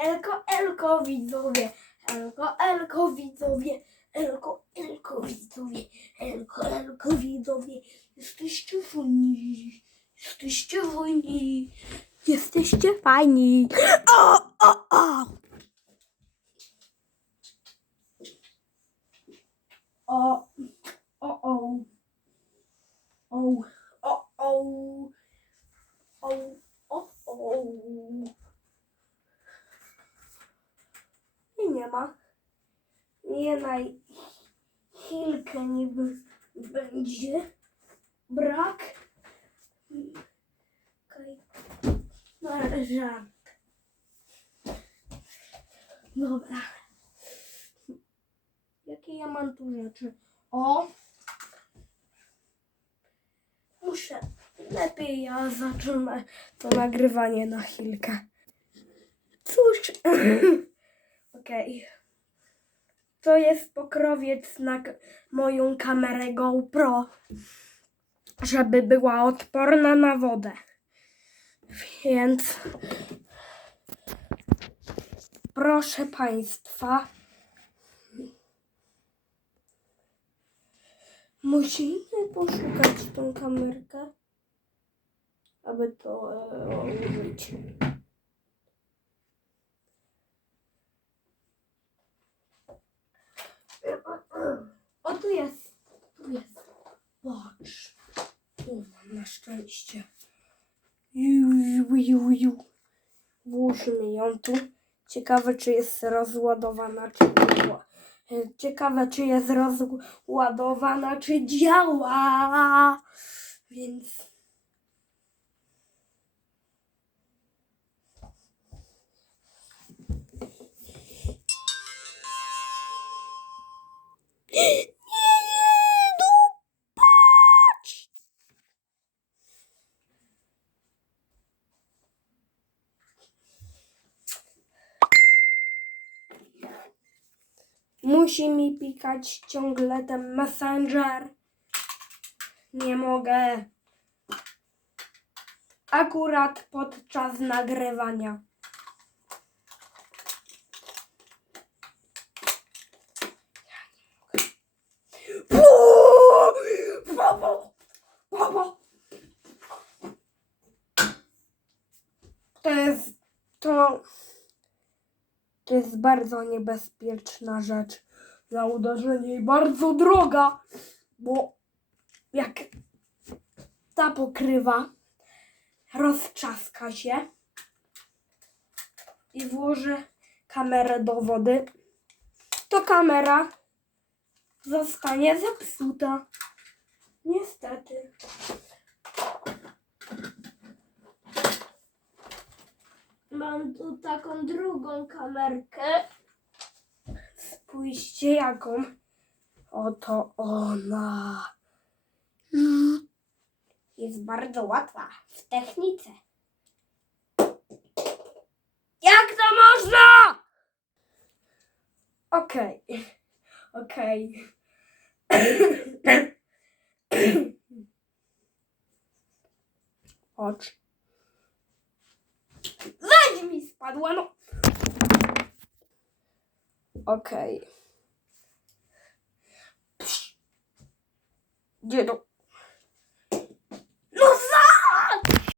Elko, elko, widzowie. Elko, elko, widzowie. Elko, elko, widzowie. Elko, elko, widzowie. Jesteście fajni. Jesteście fajni. Jesteście fajni. O, o, o. O, o, o. O, o, o. O, o, o. I nie ma. Nie na chwilkę niby będzie. Brak. Marżant. Dobra. Jakie ja mam tu rzeczy? O! Muszę. Lepiej ja zacznę to nagrywanie na chwilkę. Cóż. Okej. To jest pokrowiec na moją kamerę GoPro, żeby była odporna na wodę. Więc proszę Państwa, musimy poszukać tą kamerkę, aby to e, użyć. O, tu jest. Tu jest. Patrz. Tu mam na szczęście. Włóżmy ją tu. Ciekawe, czy jest rozładowana, czy działa. Ciekawe, czy jest rozładowana, czy działa. Więc. Musi mi pikać ciągle ten messenger. Nie mogę. Akurat podczas nagrywania. To jest to. To jest bardzo niebezpieczna rzecz na uderzenie i bardzo droga, bo jak ta pokrywa rozczaska się i włożę kamerę do wody, to kamera zostanie zepsuta. Niestety. Mam tu taką drugą kamerkę. Spójrzcie jaką. Oto ona. Jest bardzo łatwa w technice. Jak to można? Okej. Okej. Ocz. spadłam. Okej. Okay. Gdzie.